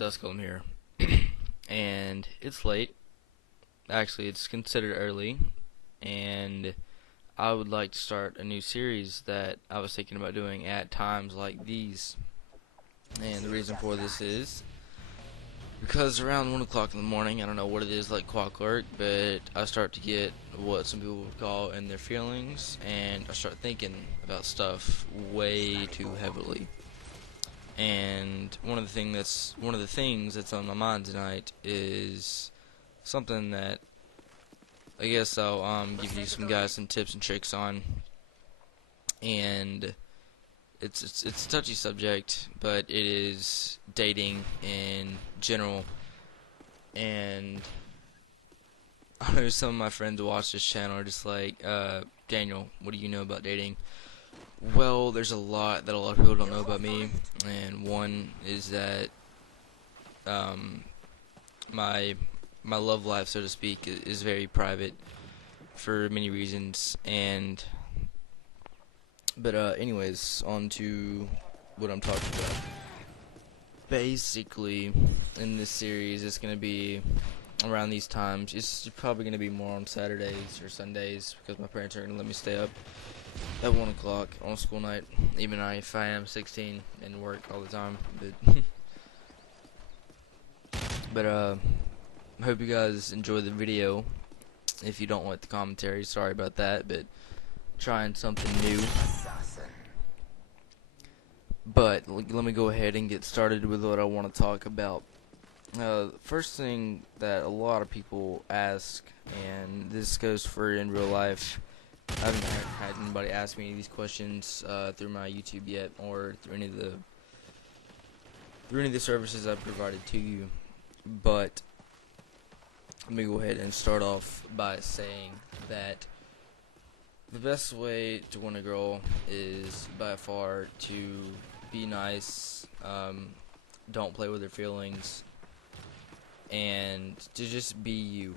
Dusk Golem here, and it's late. Actually, it's considered early, and I would like to start a new series that I was thinking about doing at times like these. And the reason for this is because around 1 o'clock in the morning, I don't know what it is like clockwork, but I start to get what some people would call in their feelings, and I start thinking about stuff way too heavily. And one of the things that's on my mind tonight is something that I guess I'll give you some tips and tricks on. And it's a touchy subject, but it is dating in general. And I know some of my friends who watch this channel are just like, Daniel, what do you know about dating? Well, there's a lot that a lot of people don't know about me, and one is that my love life, so to speak, is very private for many reasons. But anyways, on to what I'm talking about. Basically, in this series, it's gonna be around these times. It's probably gonna be more on Saturdays or Sundays because my parents aren't gonna let me stay up at 1 o'clock on a school night, even if I am 16 and work all the time. But I hope you guys enjoy the video. If you don't like the commentary, sorry about that, but trying something new. But let me go ahead and get started with what I want to talk about. First thing that a lot of people ask, and this goes for in real life, I haven't had anybody ask me any of these questions through my YouTube yet, or through any of the services I've provided to you. But let me go ahead and start off by saying that the best way to win a girl is by far to be nice, don't play with her feelings, and to just be you.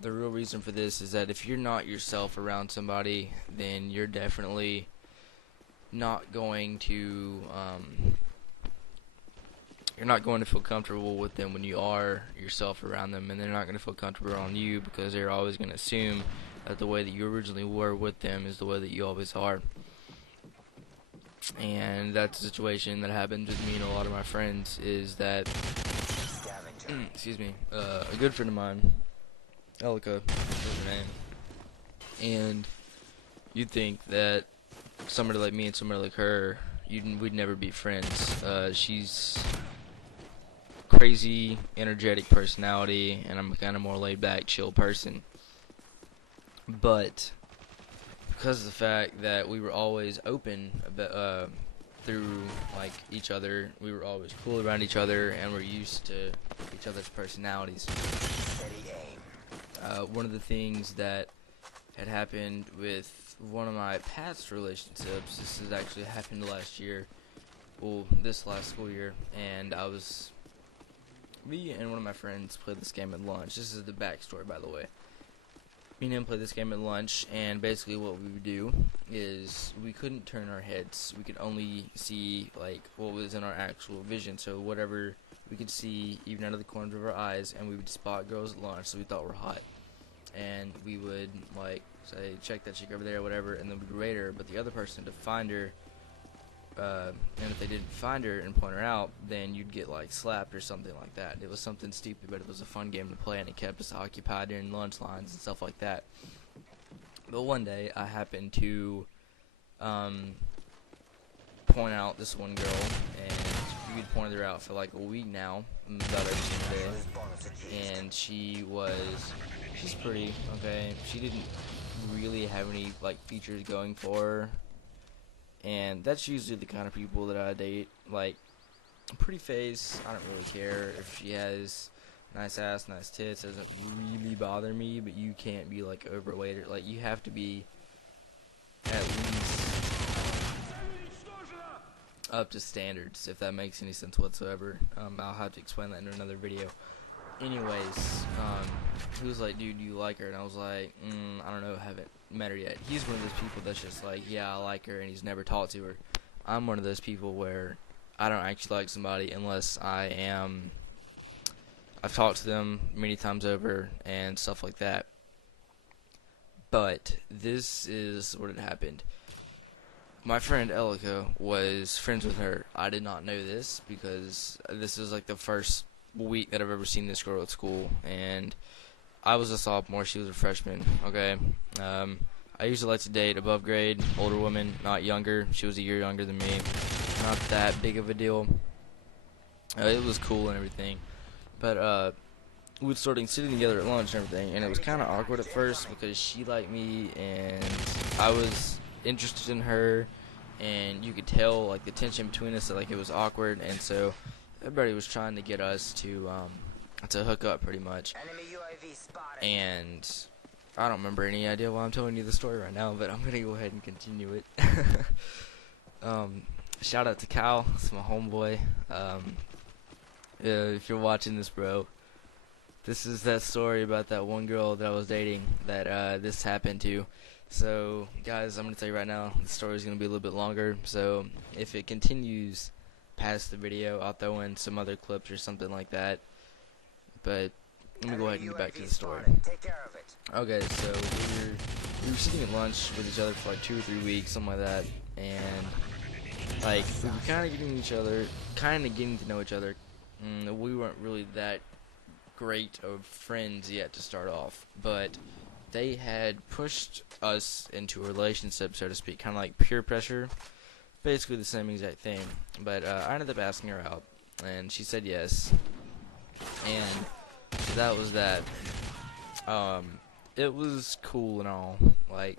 The real reason for this is that if you're not yourself around somebody, then you're definitely not going to feel comfortable with them when you are yourself around them, and they're not going to feel comfortable around you because they're always going to assume that the way that you originally were with them is the way that you always are. And that's a situation that happens with me and a lot of my friends, is that excuse me, a good friend of mine, Elika is her name, and you'd think that somebody like me and somebody like her, we'd never be friends. She's crazy, energetic personality, and I'm kind of more laid back, chill person. But because of the fact that we were always open through like each other, we were always cool around each other, and we're used to each other's personalities. One of the things that had happened with one of my past relationships, this has actually happened last year, well, this last school year, and me and one of my friends played this game at lunch. This is the backstory, by the way. Me and him played this game at lunch, and basically what we would do is we couldn't turn our heads. We could only see like what was in our actual vision, so whatever we could see even out of the corners of our eyes, and we would spot girls at lunch so we thought were hot. And we would like say, check that chick over there or whatever, and then we'd rate her, but the other person to find her, and if they didn't find her and point her out, then you'd get like slapped or something like that. It was something stupid, but it was a fun game to play, and it kept us occupied during lunch lines and stuff like that. But one day I happened to point out this one girl, and we'd pointed her out for like a week now, about every single day, and she's pretty, okay. She didn't really have any like features going for her. And that's usually the kind of people that I date. Like, a pretty face, I don't really care. If she has nice ass, nice tits, it doesn't really bother me. But you can't be like overweight, or like you have to be at least up to standards, if that makes any sense whatsoever. I'll have to explain that in another video. Anyways, he was like, dude, do you like her? And I was like, I don't know, haven't met her yet. He's one of those people that's just like, yeah, I like her, and he's never talked to her. I'm one of those people where I don't actually like somebody unless I've talked to them many times over and stuff like that. But this is what had happened. My friend Elika was friends with her. I did not know this because this is like the first week that I've ever seen this girl at school, and I was a sophomore, she was a freshman. Okay, I usually like to date above grade, older women, not younger. She was a year younger than me. Not that big of a deal. It was cool and everything, but we were starting sitting together at lunch and everything, and it was kind of awkward at first because she liked me and I was interested in her, and you could tell like the tension between us, that like it was awkward, and so everybody was trying to get us to hook up pretty much. And I don't remember any idea why I'm telling you the story right now, but I'm gonna go ahead and continue it. Shout out to Kyle, it's my homeboy. If you're watching this, bro, this is that story about that one girl that I was dating that this happened to. So, guys, I'm going to tell you right now, the story is going to be a little bit longer. So, if it continues past the video, I'll throw in some other clips or something like that. But, let me go ahead and get back to the story. Okay, so we were sitting at lunch with each other for like 2 or 3 weeks, something like that. And, like, we were kind of getting to know each other. We weren't really that great of friends yet to start off, but they had pushed us into a relationship, so to speak, kind of like peer pressure, basically the same exact thing. But I ended up asking her out, and she said yes, and so that was that. It was cool and all, like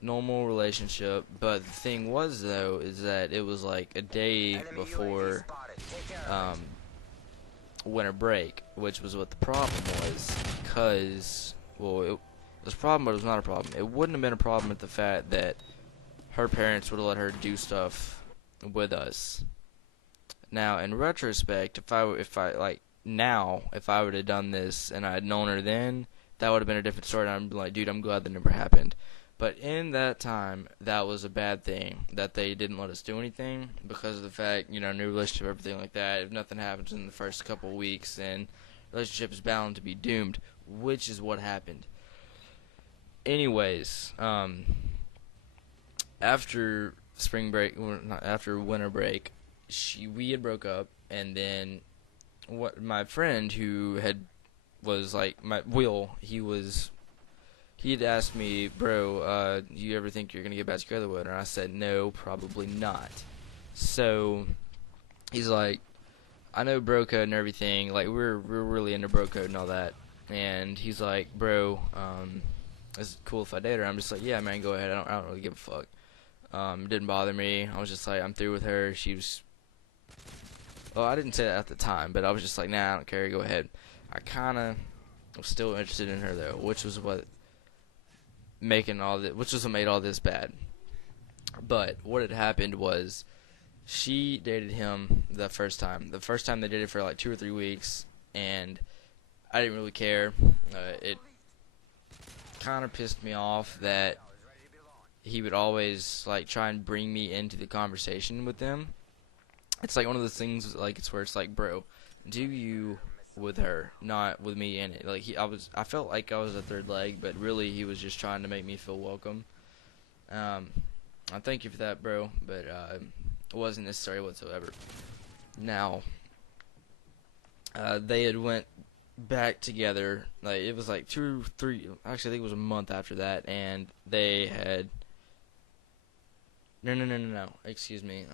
normal relationship, but the thing was though is that it was like a day before winter break, which was what the problem was, because, well, it was a problem, but it was not a problem. It wouldn't have been a problem with the fact that her parents would have let her do stuff with us. Now, in retrospect, if I would have done this and I had known her then, that would have been a different story, and I'd be like, dude, I'm glad that never happened. But in that time, that was a bad thing, that they didn't let us do anything, because of the fact, new relationship, everything like that. If nothing happens in the first couple of weeks, then the relationship is bound to be doomed, which is what happened. Anyways, after spring break, after winter break, we had broke up, and then my friend who was like he had asked me, bro, do you ever think you're going to get back together with her? And I said, no, probably not. So, he's like, I know bro code and everything. Like, we're really into bro code and all that. And he's like, bro, is it cool if I date her? I'm just like, yeah, man, go ahead. I don't really give a fuck. It didn't bother me. I was just like, I'm through with her. Well, I didn't say that at the time, but I was just like, nah, I don't care. Go ahead. I kind of was still interested in her, though, which was what made all this bad. But what had happened was she dated him the first time. The first time they dated for like 2 or 3 weeks, and I didn't really care. It kind of pissed me off that he would always like try and bring me into the conversation with them. It's like one of those things, like it's where it's like, bro, do you with her, not with me in it. Like I felt like I was a third leg, but really he was just trying to make me feel welcome. I thank you for that, bro, but it wasn't necessary whatsoever. Now, they had went back together. Like it was like 2 or 3. Actually, I think it was a month after that, and they had. No. Excuse me.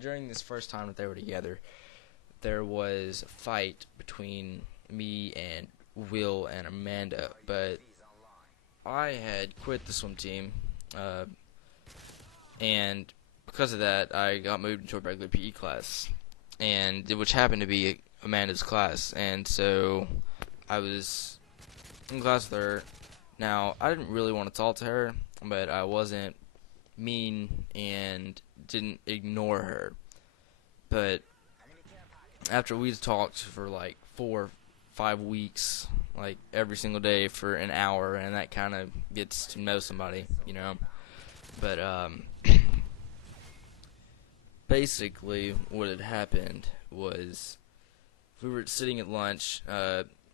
During this first time that they were together, there was a fight between me and Will and Amanda, but I had quit the swim team, and because of that, I got moved into a regular PE class, which happened to be Amanda's class, and so I was in class with her. Now, I didn't really want to talk to her, but I wasn't mean and didn't ignore her. But after we'd talked for like 4 or 5 weeks, like every single day for an hour, and that kind of gets to know somebody, But basically what had happened was we were sitting at lunch.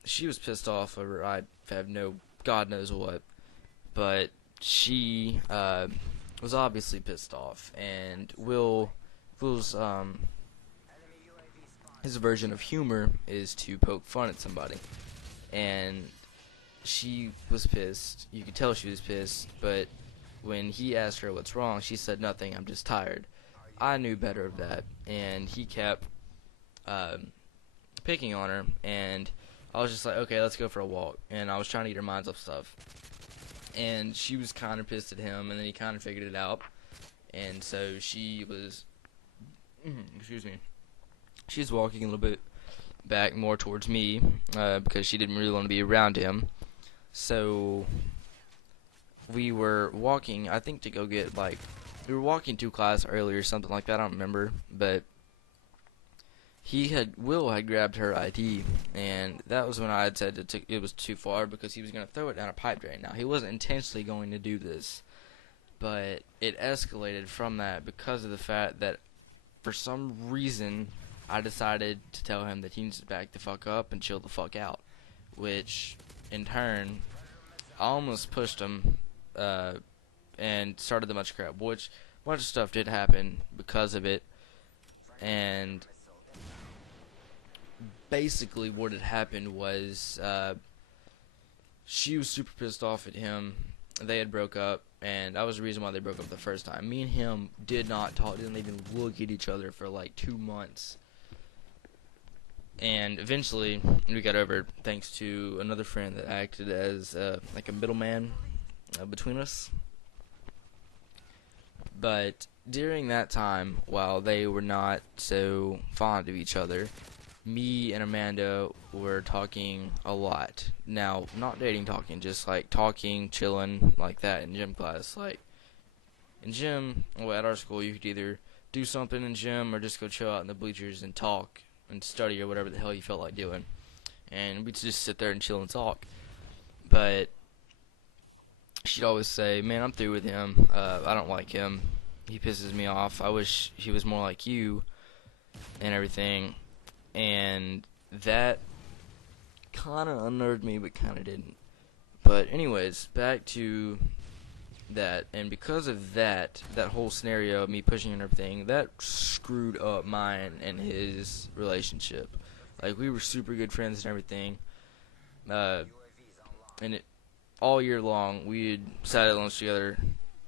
She was pissed off over I have no God knows what, but she was obviously pissed off, and Will's his version of humor is to poke fun at somebody, and she was pissed. You could tell she was pissed, but when he asked her what's wrong, she said nothing. I'm just tired. I knew better of that, and he kept picking on her, and I was just like, okay, let's go for a walk. And I was trying to get her minds off stuff, and she was kind of pissed at him, and then he kind of figured it out, and so she was, excuse me, she was walking a little bit back more towards me because she didn't really want to be around him. So we were walking, I think, to go get we were walking to class earlier or something like that. I don't remember, but Will had grabbed her ID, and that was when I had said it was too far because he was going to throw it down a pipe drain. Now, he wasn't intentionally going to do this, but it escalated from that because of the fact that for some reason I decided to tell him that he needs to back the fuck up and chill the fuck out, which in turn I almost pushed him and started a bunch of crap, which a bunch of stuff did happen because of it. And basically what had happened was she was super pissed off at him. They had broke up, and that was the reason why they broke up the first time. Me and him did not talk, didn't even look at each other for like 2 months. And eventually we got over it thanks to another friend that acted as like a middleman between us. But during that time, while they were not so fond of each other, me and Amanda were talking a lot. Now, not dating talking, just like talking, chilling, like that in gym class. Like, in gym, well, at our school, you could either do something in gym or just go chill out in the bleachers and talk and study or whatever the hell you felt like doing. And we'd just sit there and chill and talk. But she'd always say, man, I'm through with him. I don't like him. He pisses me off. I wish he was more like you and everything. And that kind of unnerved me, but kind of didn't. But anyways, back to that. And because of that whole scenario of me pushing and everything, that screwed up mine and his relationship. Like, we were super good friends and everything. And all year long, we'd sat at lunch together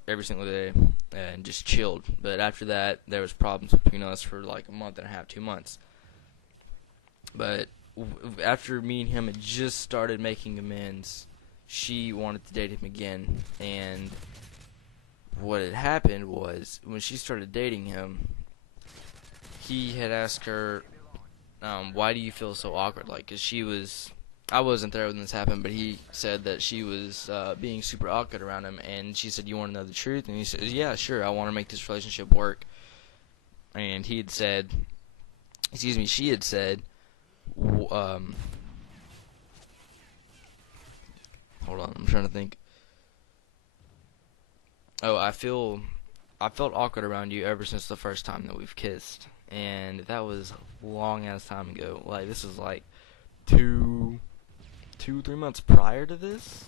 every single day and just chilled. But after that, there was problems between us for like a month and a half, 2 months. But after me and him had just started making amends, she wanted to date him again. And what had happened was, when she started dating him, he had asked her, why do you feel so awkward? Like, 'cause I wasn't there when this happened, but he said that she was being super awkward around him, and she said, you want to know the truth? And he said, yeah, sure, I want to make this relationship work. And she had said, hold on, I'm trying to think. Oh, I felt awkward around you ever since the first time that we've kissed. And that was a long ass time ago. Like, this was like 3 months prior to this,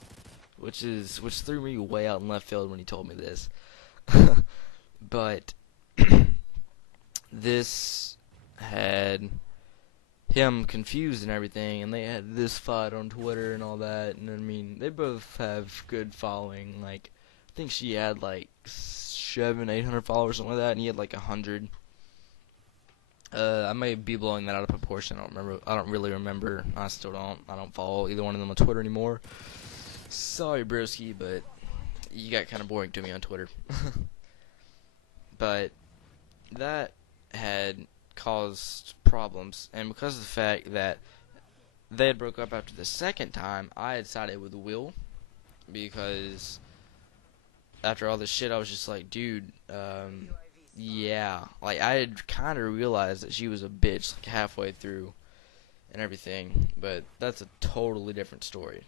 which threw me way out in left field when he told me this. But this had him confused and everything, and they had this fight on Twitter and all that. And I mean, they both have good following. Like, I think she had like 700-800 followers, something like that, and he had like 100. I may be blowing that out of proportion. I don't really remember. I still don't. I don't follow either one of them on Twitter anymore. Sorry, broski, but you got kind of boring to me on Twitter. But that had caused problems, and because of the fact that they had broke up after the second time, I had sided with Will, because after all this shit, I was just like, dude, yeah, like, I had kind of realized that she was a bitch like halfway through and everything, but that's a totally different story.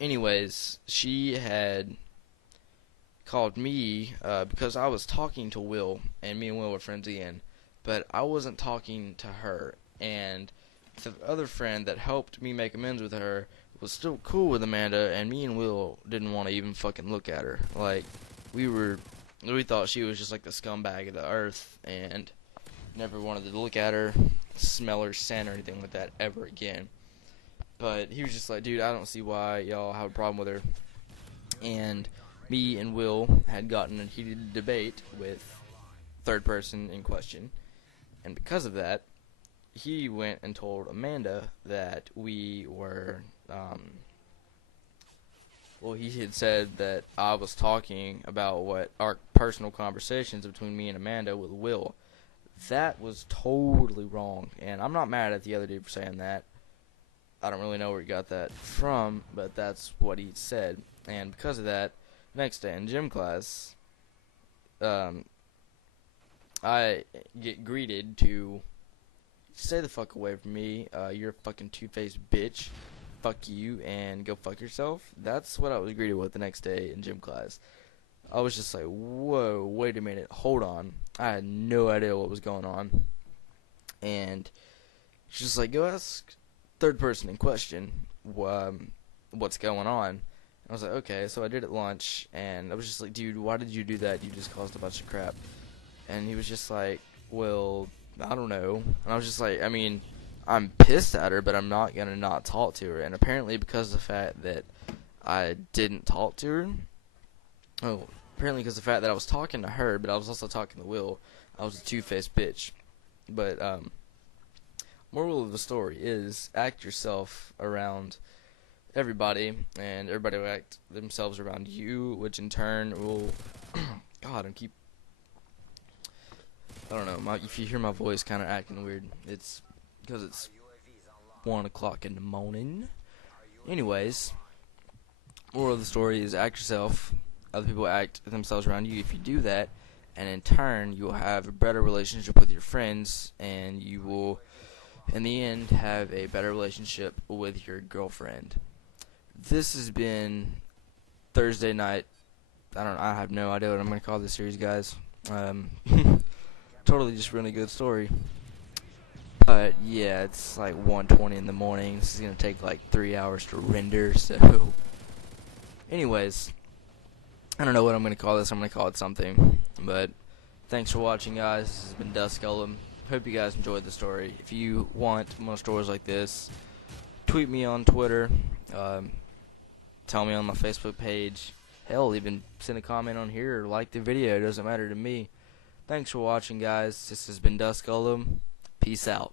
Anyways, she had called me because I was talking to Will, and me and Will were friends again, but I wasn't talking to her, and the other friend that helped me make amends with her was still cool with Amanda, and me and Will didn't want to even fucking look at her. Like, we thought she was just like the scumbag of the earth, and never wanted to look at her, smell her scent, or anything like that ever again. But he was just like, dude, I don't see why y'all have a problem with her. And me and Will had gotten a heated debate with third person in question, and because of that, he went and told Amanda that we were, he had said that I was talking about what our personal conversations between me and Amanda with Will. That was totally wrong, and I'm not mad at the other dude for saying that. I don't really know where he got that from, but that's what he said. And because of that, next day in gym class, I get greeted to stay the fuck away from me. You're a fucking two-faced bitch. Fuck you and go fuck yourself. That's what I was greeted with the next day in gym class. I was just like, whoa, wait a minute, hold on. I had no idea what was going on. And she's just like, go ask third person in question what's going on. I was like, okay, so I did at lunch, and I was just like, dude, why did you do that? You just caused a bunch of crap. And he was just like, well, I don't know. And I was just like, I mean, I'm pissed at her, but I'm not going to not talk to her. And apparently because of the fact that I didn't talk to her, apparently because of the fact that I was talking to her, but I was also talking to Will, I was a two-faced bitch. But, moral of the story is, act yourself around everybody, and everybody will act themselves around you, which in turn will, God, I don't know, if you hear my voice kind of acting weird, it's because it's 1 o'clock in the morning. Anyways, moral of the story is, act yourself, other people act themselves around you. If you do that, and in turn, you will have a better relationship with your friends, and you will, in the end, have a better relationship with your girlfriend. This has been Thursday night. I have no idea what I'm going to call this series, guys. Totally just really good story. But yeah, it's like 1:20 in the morning. This is going to take like 3 hours to render, so anyways, I don't know what I'm going to call this. I'm going to call it something. But thanks for watching, guys. This has been Dust Golem. Hope you guys enjoyed the story. If you want more stories like this, tweet me on Twitter. Tell me on my Facebook page. Hell, even send a comment on here or like the video. It doesn't matter to me. Thanks for watching, guys. This has been Dust Golem. Peace out.